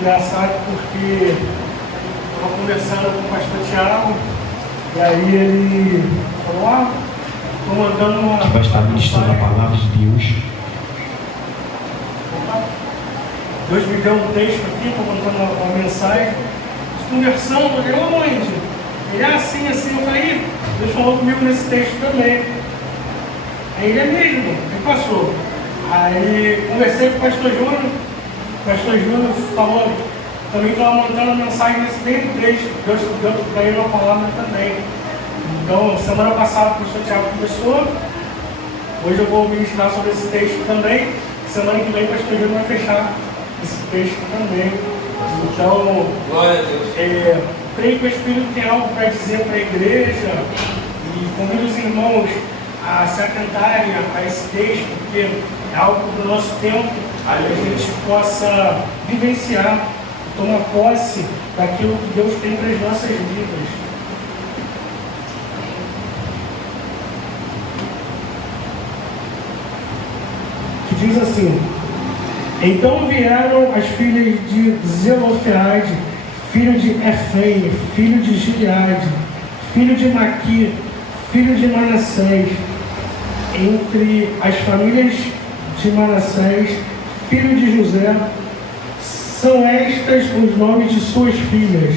Engraçado porque estava conversando com o pastor Thiago, e aí ele falou, estou mandando uma... Que vai estar ministrando a palavra de Deus. Deus me deu um texto aqui, estou mandando uma mensagem, conversando, eu aonde? Ele é assim, eu falei, Deus falou comigo nesse texto também. Aí ele é mesmo, ele passou. Aí conversei com o pastor Júnior, falou, também estava mandando mensagem nesse mesmo texto, Deus deu para ele uma palavra também. Então, semana passada o pastor Thiago começou, hoje eu vou ministrar sobre esse texto também, semana que vem o pastor Júnior vai fechar esse texto também. Então, glória a Deus. Creio que o Espírito tem algo para dizer para a igreja e convido os irmãos a se atentarem a esse texto, porque é algo do nosso tempo, a gente possa vivenciar, tomar posse daquilo que Deus tem para as nossas vidas. Que diz assim: então vieram as filhas de Zelofeade, filho de Efém, filho de Gileade, filho de Maqui, filho de Manassés, entre as famílias de Manassés, filho de José. São estas os nomes de suas filhas: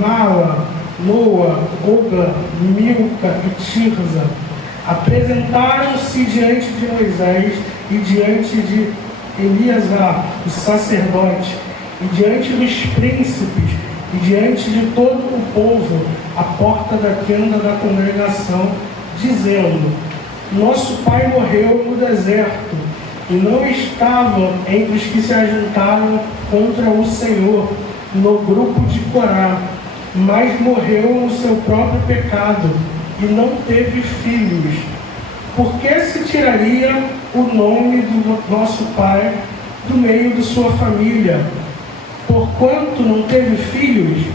Mala, Noa, Ogla, Milca e Tirza. Apresentaram-se diante de Moisés e diante de Eleazar, o sacerdote, e diante dos príncipes, e diante de todo o povo, à porta da tenda da congregação, dizendo: nosso pai morreu no deserto, e não estava entre os que se ajuntaram contra o Senhor, no grupo de Corá, mas morreu no seu próprio pecado, e não teve filhos. Por que se tiraria o nome do nosso pai do meio de sua família? Porquanto não teve filhos,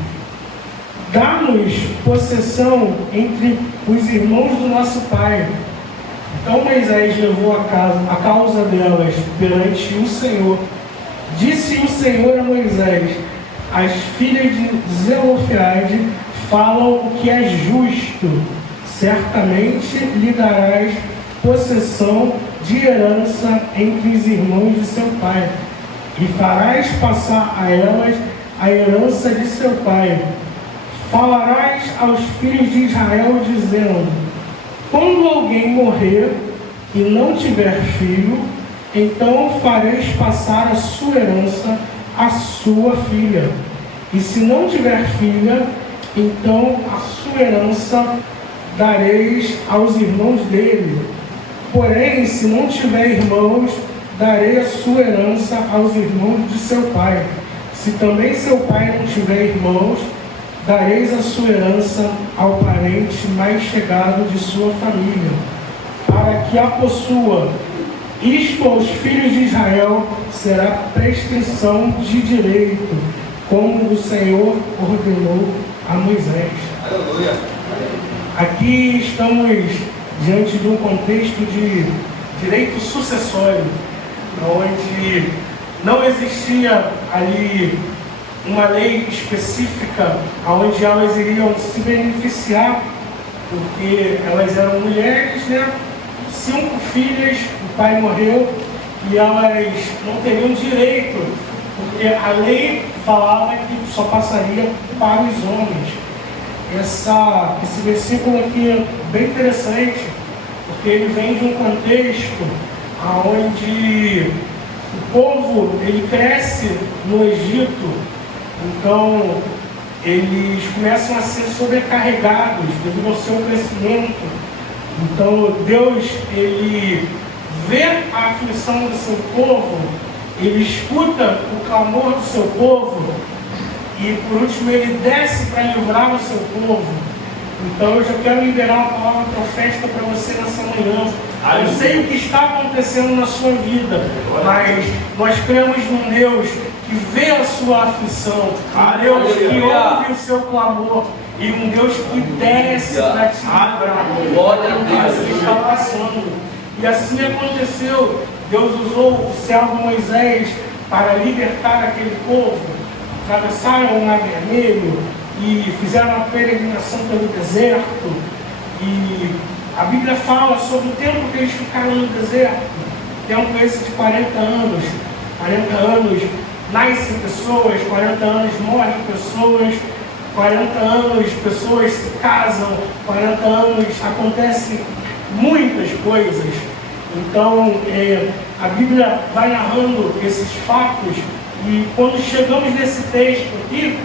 dá-nos possessão entre os irmãos do nosso pai. Então Moisés levou a causa delas perante o Senhor. Disse o Senhor a Moisés: as filhas de Zelofeade falam o que é justo. Certamente lhe darás possessão de herança entre os irmãos de seu pai, e farás passar a elas a herança de seu pai. Falarás aos filhos de Israel, dizendo: quando alguém morrer e não tiver filho, então fareis passar a sua herança à sua filha. E se não tiver filha, então a sua herança dareis aos irmãos dele. Porém, se não tiver irmãos, darei a sua herança aos irmãos de seu pai. Se também seu pai não tiver irmãos, dareis a sua herança ao parente mais chegado de sua família, para que a possua. Isto aos filhos de Israel será prescrição de direito, como o Senhor ordenou a Moisés. Aleluia. Aqui estamos diante de um contexto de direito sucessório, onde não existia ali uma lei específica onde elas iriam se beneficiar, porque elas eram mulheres, 5 filhas, o pai morreu e elas não teriam direito, porque a lei falava que só passaria para os homens. Esse versículo aqui é bem interessante, porque ele vem de um contexto onde o povo ele cresce no Egito, então eles começam a ser sobrecarregados devido ao seu crescimento. Então Deus ele vê a aflição do seu povo, ele escuta o clamor do seu povo e por último ele desce para livrar o seu povo. Então eu já quero liberar uma palavra profética para você nessa manhã. Eu sei o que está acontecendo na sua vida, mas nós cremos num Deus que vê a sua aflição, um Deus que ouve o seu clamor e um Deus que desce para te livrar. Glória a Deus, você está passando. E assim aconteceu. Deus usou o servo Moisés para libertar aquele povo, atravessaram o Mar Vermelho e fizeram a peregrinação pelo deserto. E a Bíblia fala sobre o tempo que eles ficaram no deserto, tempo esse de 40 anos. 40 anos nascem pessoas, 40 anos morrem pessoas, 40 anos pessoas se casam, 40 anos acontecem muitas coisas. Então, a Bíblia vai narrando esses fatos e quando chegamos nesse texto aqui,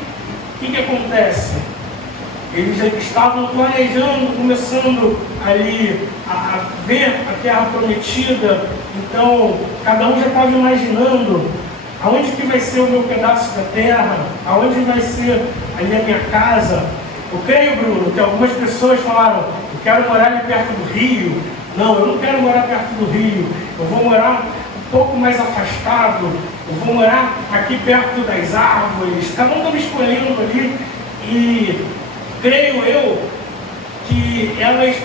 o que acontece? Eles já estavam planejando, começando ali a ver a terra prometida. Então, cada um já estava imaginando aonde que vai ser o meu pedaço da terra, aonde vai ser ali a minha casa. Eu creio, Bruno, que algumas pessoas falaram, eu quero morar ali perto do rio. Não, eu não quero morar perto do rio, eu vou morar um pouco mais afastado, eu vou morar aqui perto das árvores. Cada um estava escolhendo ali e creio eu que elas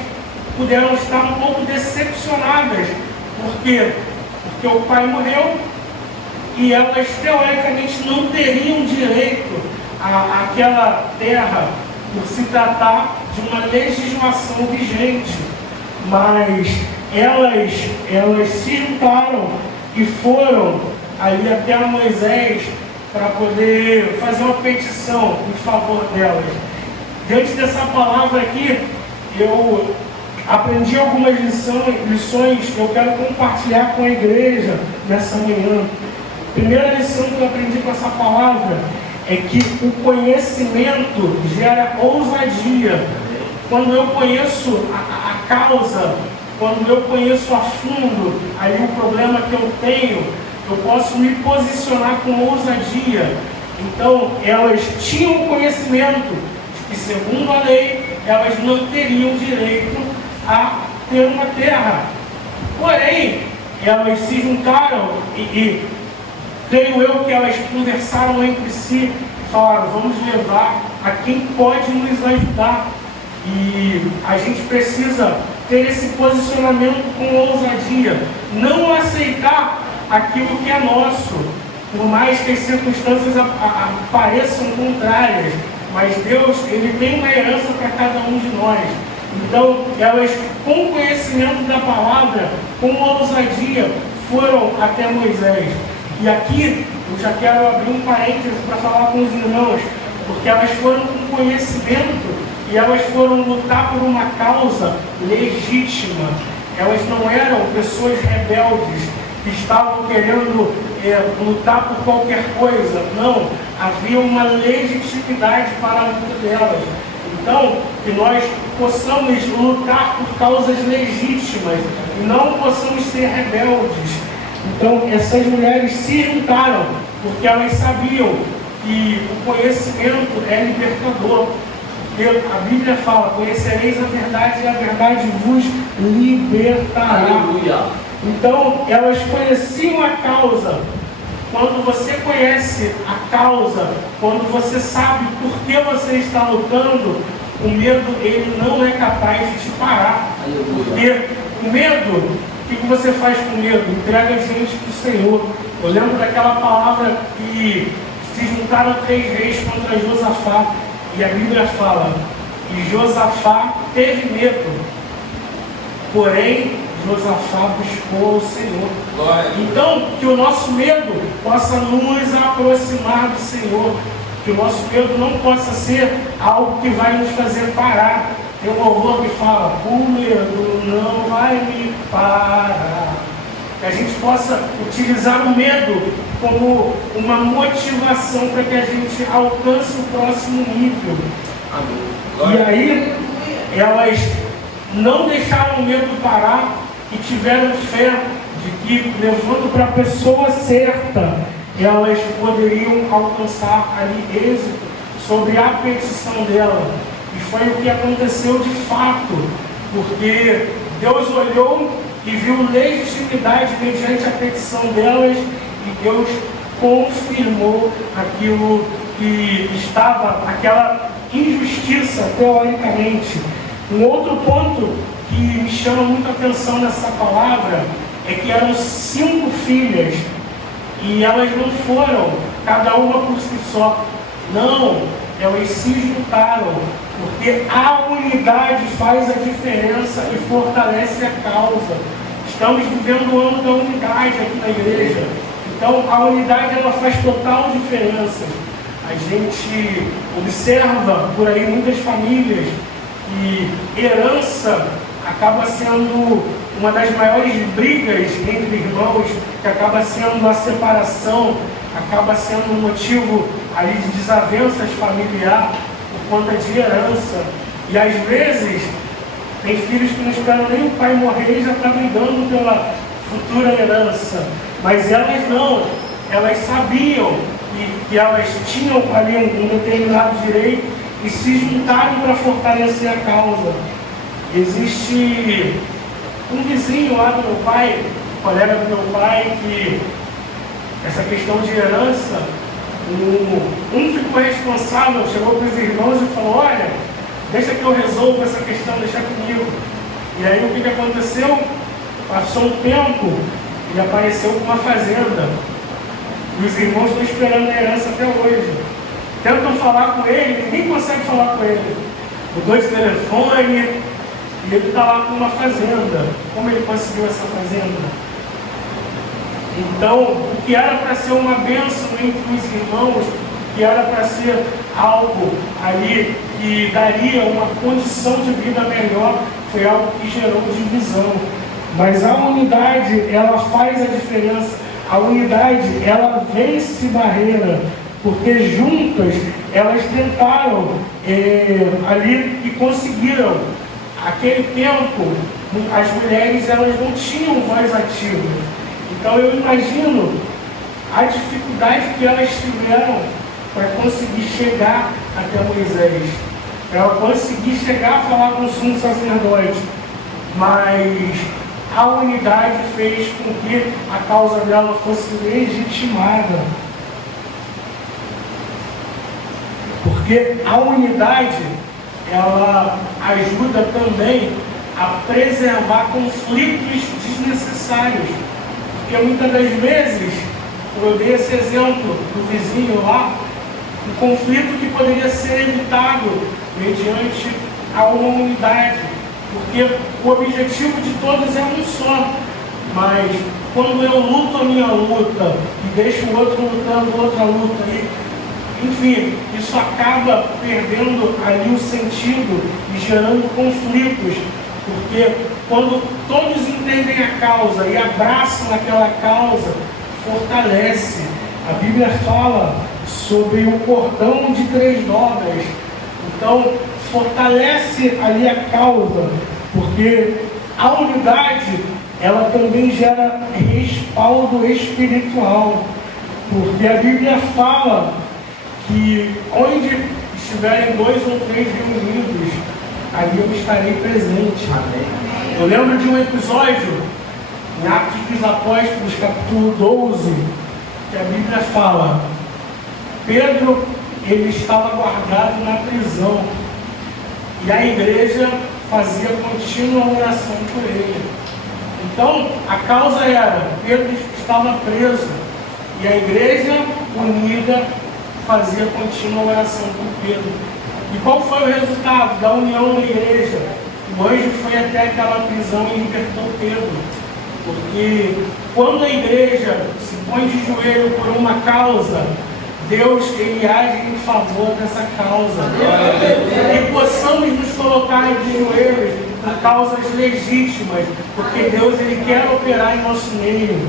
puderam estar um pouco decepcionadas. Por quê? Porque o pai morreu e elas teoricamente não teriam direito àquela terra por se tratar de uma legislação vigente. Mas elas se juntaram e foram ali até Moisés para poder fazer uma petição em favor delas. Diante dessa palavra aqui, eu aprendi algumas lições que eu quero compartilhar com a igreja nessa manhã. A primeira lição que eu aprendi com essa palavra é que o conhecimento gera ousadia. Quando eu conheço a causa, quando eu conheço a fundo ali o problema que eu tenho, eu posso me posicionar com ousadia. Então, elas tinham o conhecimento de que, segundo a lei, elas não teriam direito a ter uma terra. Porém, elas se juntaram e creio eu que elas conversaram entre si e falaram, vamos levar a quem pode nos ajudar. E a gente precisa ter esse posicionamento com ousadia, não aceitar aquilo que é nosso, por mais que as circunstâncias pareçam contrárias, mas Deus, Ele tem uma herança para cada um de nós. Então, elas, com conhecimento da palavra, com ousadia, foram até Moisés. E aqui, eu já quero abrir um parênteses para falar com os irmãos, porque elas foram com conhecimento e elas foram lutar por uma causa legítima. Elas não eram pessoas rebeldes que estavam querendo lutar por qualquer coisa. Não, havia uma legitimidade para a luta delas. Então, que nós possamos lutar por causas legítimas e não possamos ser rebeldes. Então, essas mulheres se juntaram porque elas sabiam que o conhecimento é libertador. A Bíblia fala, conhecereis a verdade e a verdade vos libertará. Aleluia. Então, elas conheciam a causa. Quando você conhece a causa, quando você sabe por que você está lutando, o medo, ele não é capaz de te parar. Aleluia. Porque o medo, o que você faz com o medo? Entrega a gente para o Senhor. Eu lembro daquela palavra que se juntaram 3 reis contra Josafá. E a Bíblia fala que Josafá teve medo, porém Josafá buscou o Senhor. Glória. Então, que o nosso medo possa nos aproximar do Senhor, que o nosso medo não possa ser algo que vai nos fazer parar. Tem um louvor que fala, o medo não vai me parar. Que a gente possa utilizar o medo como uma motivação para que a gente alcance o próximo nível. Amém. E aí, elas não deixaram o medo parar e tiveram fé de que, levando para a pessoa certa, elas poderiam alcançar ali êxito sobre a petição dela. E foi o que aconteceu de fato, porque Deus olhou e viu legitimidade mediante a petição delas e Deus confirmou aquilo que estava, aquela injustiça teoricamente. Um outro ponto que me chama muito a atenção nessa palavra é que eram 5 filhas E elas não foram, cada uma por si só. Não, elas se juntaram, porque a unidade faz a diferença e fortalece a causa. Estamos vivendo o ano da unidade aqui na igreja. Então, a unidade ela faz total diferença. A gente observa por aí muitas famílias que herança acaba sendo uma das maiores brigas entre irmãos, que acaba sendo a separação, acaba sendo um motivo ali de desavenças familiares por conta de herança. E às vezes tem filhos que não esperam nem o pai morrer e já está brigando pela futura herança. Mas elas não, elas sabiam que elas tinham ali um determinado direito e se juntaram para fortalecer a causa. Existe um vizinho lá do meu pai, colega do meu pai, que essa questão de herança, um ficou responsável, chegou para os irmãos e falou: olha, deixa que eu resolvo essa questão, deixa comigo. E aí o que aconteceu? Passou um tempo e apareceu uma fazenda. E os irmãos estão esperando a herança até hoje. Tentam falar com ele, ninguém consegue falar com ele. Mudou de telefone e ele está lá com uma fazenda. Como ele conseguiu essa fazenda? Então, o que era para ser uma bênção entre os irmãos, o que era para ser algo ali que daria uma condição de vida melhor, foi algo que gerou divisão. Mas a unidade, ela faz a diferença. A unidade, ela vence barreira, porque juntas elas tentaram ali e conseguiram. Aquele tempo, as mulheres elas não tinham voz ativa. Então eu imagino a dificuldade que elas tiveram para conseguir chegar até Moisés, para conseguir chegar a falar com o sumo sacerdote. Mas a unidade fez com que a causa dela fosse legitimada. Porque a unidade, ela ajuda também a preservar conflitos desnecessários. Porque muitas das vezes, eu dei esse exemplo do vizinho lá, um conflito que poderia ser evitado mediante a uma unidade. Porque o objetivo de todos é um só. Mas quando eu luto a minha luta e deixo o outro lutando outra luta, enfim, isso acaba perdendo ali o sentido e gerando conflitos. Porque quando todos entendem a causa e abraçam aquela causa, fortalece. A Bíblia fala sobre o cordão de 3 dobras. Então, fortalece ali a causa, porque a unidade, ela também gera respaldo espiritual. Porque a Bíblia fala que onde estiverem 2 ou 3 reunidos, ali eu estarei presente. Amém. Eu lembro de um episódio em Atos dos Apóstolos, capítulo 12, que a Bíblia fala: Pedro, ele estava guardado na prisão e a igreja fazia contínua oração por ele. Então, a causa era: Pedro estava preso e a igreja unida fazia contínua oração por Pedro. E qual foi o resultado da união da igreja? O anjo foi até aquela prisão e libertou Pedro. Porque quando a igreja se põe de joelho por uma causa, Deus, ele age em favor dessa causa. E possamos nos colocar de joelhos por causas legítimas, porque Deus, ele quer operar em nosso meio.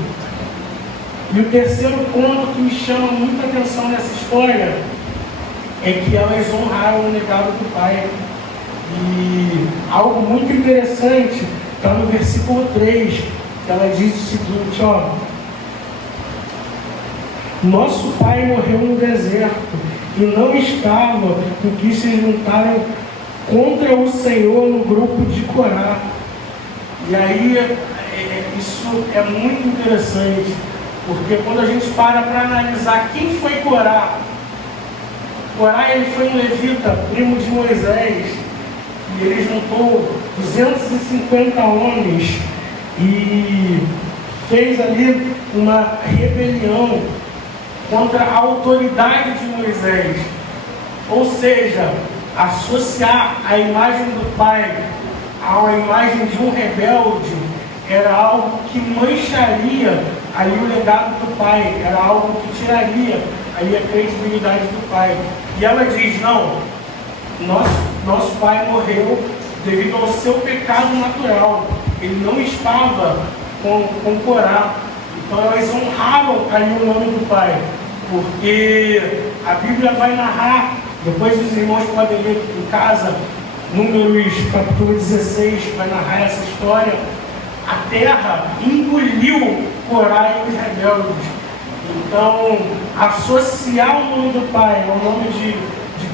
E o terceiro ponto que me chama muita atenção nessa história é que elas honraram o legado do pai. E algo muito interessante está no versículo 3, que ela diz o seguinte: ó, nosso pai morreu no deserto e não estava com que se juntaram contra o Senhor no grupo de Corá. E aí isso é muito interessante, porque quando a gente para analisar quem foi Corá, Corá, ele foi um levita, primo de Moisés, e ele juntou 250 homens e fez ali uma rebelião contra a autoridade de Moisés. Ou seja, associar a imagem do pai à imagem de um rebelde era algo que mancharia ali o legado do pai, era algo que tiraria ali a credibilidade do pai. E ela diz, não, nosso pai morreu devido ao seu pecado natural, ele não estava com Corá. Então elas honraram ali o nome do pai, porque a Bíblia vai narrar, depois os irmãos podem ler em casa, Números capítulo 16, vai narrar essa história. A terra engoliu Corá e os rebeldes. Então, associar o nome do pai ao nome de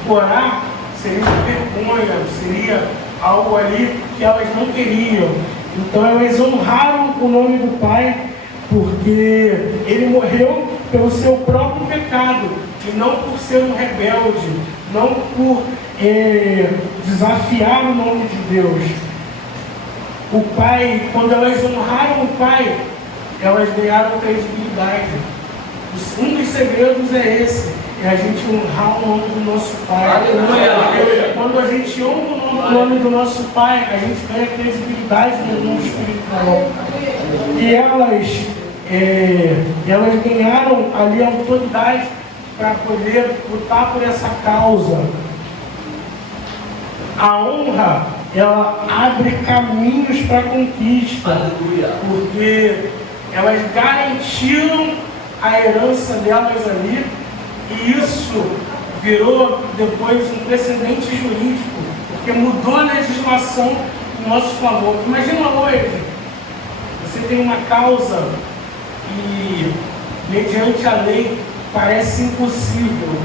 Corá seria uma vergonha, seria algo ali que elas não queriam. Então, elas honraram o nome do pai porque ele morreu pelo seu próprio pecado e não por ser um rebelde, não por desafiar o nome de Deus. O pai, quando elas honraram o pai, elas ganharam credibilidade. Um dos segredos é esse, é a gente honrar o nome do nosso pai. Aleluia. Quando a gente honra o nome do nosso pai, a gente ganha credibilidade no mundo espiritual. E elas ganharam ali a autoridade para poder lutar por essa causa. A honra, ela abre caminhos para a conquista. Aleluia. Porque elas garantiram a herança delas ali, e isso virou depois um precedente jurídico, porque mudou a legislação em nosso favor. Imagina hoje, você tem uma causa e, mediante a lei, parece impossível,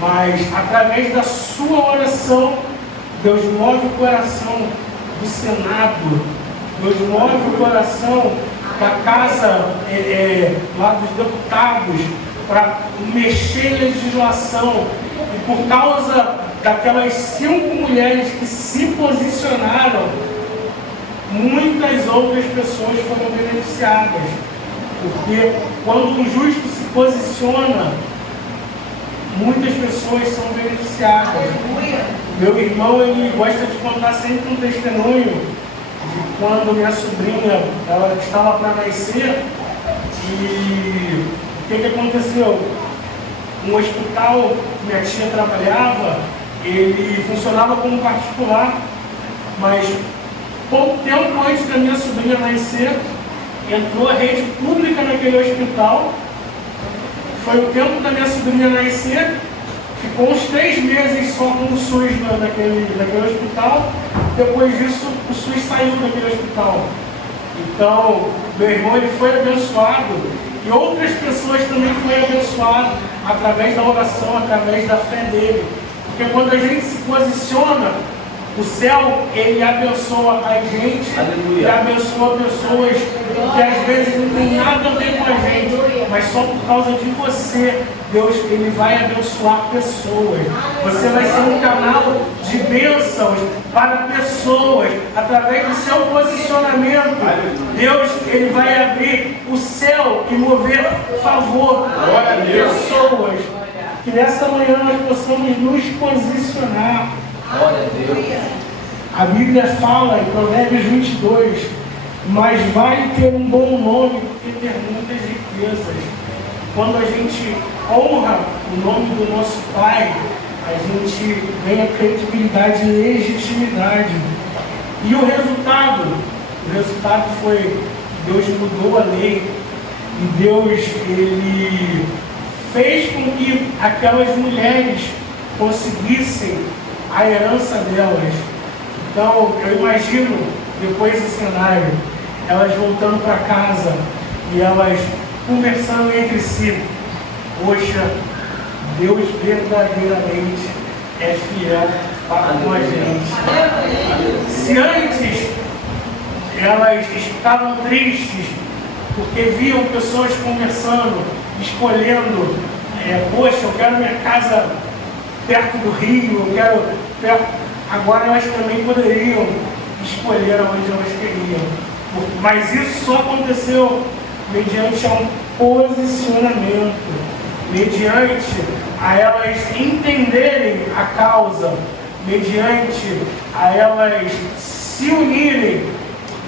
mas através da sua oração, Deus move o coração do Senado, Deus move o coração da casa lá dos deputados para mexer em legislação. E por causa daquelas 5 mulheres que se posicionaram, muitas outras pessoas foram beneficiadas. Porque quando um justo se posiciona, muitas pessoas são beneficiadas. Meu irmão, ele gosta de contar sempre um testemunho de quando minha sobrinha, ela estava para nascer, e o que aconteceu? Um hospital que minha tia trabalhava, ele funcionava como particular, mas pouco tempo antes da minha sobrinha nascer, entrou a rede pública naquele hospital. Foi o tempo da minha sobrinha nascer, ficou uns 3 meses só com o SUS naquele hospital. Depois disso, o SUS saiu daquele hospital. Então, meu irmão, ele foi abençoado, e outras pessoas também foram abençoadas através da oração, através da fé dele. Porque quando a gente se posiciona, o céu, ele abençoa a gente. Aleluia. E abençoa pessoas que às vezes não tem nada a ver com a gente, mas só por causa de você, Deus, ele vai abençoar pessoas. Você vai ser um canal de bênçãos para pessoas. Através do seu posicionamento, Deus, ele vai abrir o céu e mover favor para pessoas. Que nessa manhã nós possamos nos posicionar. Glória a Deus. A Bíblia fala em Provérbios 22, mas vale ter um bom nome do que ter muitas riquezas. Quando a gente honra o nome do nosso Pai, a gente ganha credibilidade e legitimidade. E o resultado foi, Deus mudou a lei, e Deus, ele fez com que aquelas mulheres conseguissem a herança delas. Então, eu imagino, depois do cenário, elas voltando para casa e elas conversando entre si. Poxa, Deus verdadeiramente é fiel para com a gente. Se antes elas estavam tristes porque viam pessoas conversando, escolhendo, poxa, eu quero minha casa perto do rio, eu quero perto. Agora elas também poderiam escolher onde elas queriam. Mas isso só aconteceu mediante a um posicionamento, mediante a elas entenderem a causa, mediante a elas se unirem,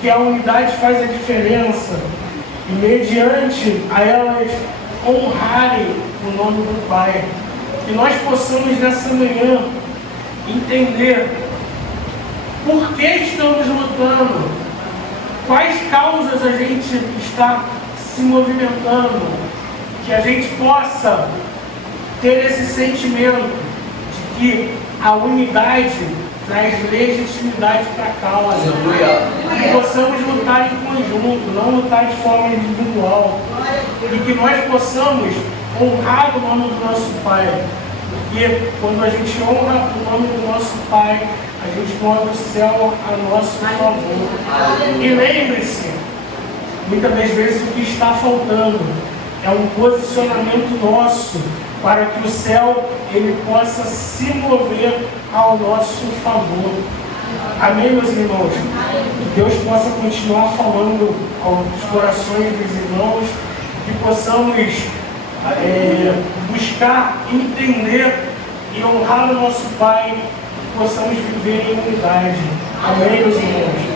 que a unidade faz a diferença, e mediante a elas honrarem o nome do Pai. Que nós possamos nessa manhã entender por que estamos lutando, quais causas a gente está se movimentando, que a gente possa ter esse sentimento de que a unidade traz legitimidade para a causa. Que possamos lutar em conjunto, não lutar de forma individual. E que nós possamos honrar o nome do nosso Pai. Porque quando a gente honra o nome do nosso Pai, a gente move o céu a nosso favor. E lembre-se, muitas das vezes o que está faltando é um posicionamento nosso para que o céu ele possa se mover ao nosso favor. Amém, meus irmãos? Que Deus possa continuar falando aos corações dos irmãos, que possamos buscar entender e honrar o nosso Pai, que possamos viver em unidade. Amém, meus irmãos?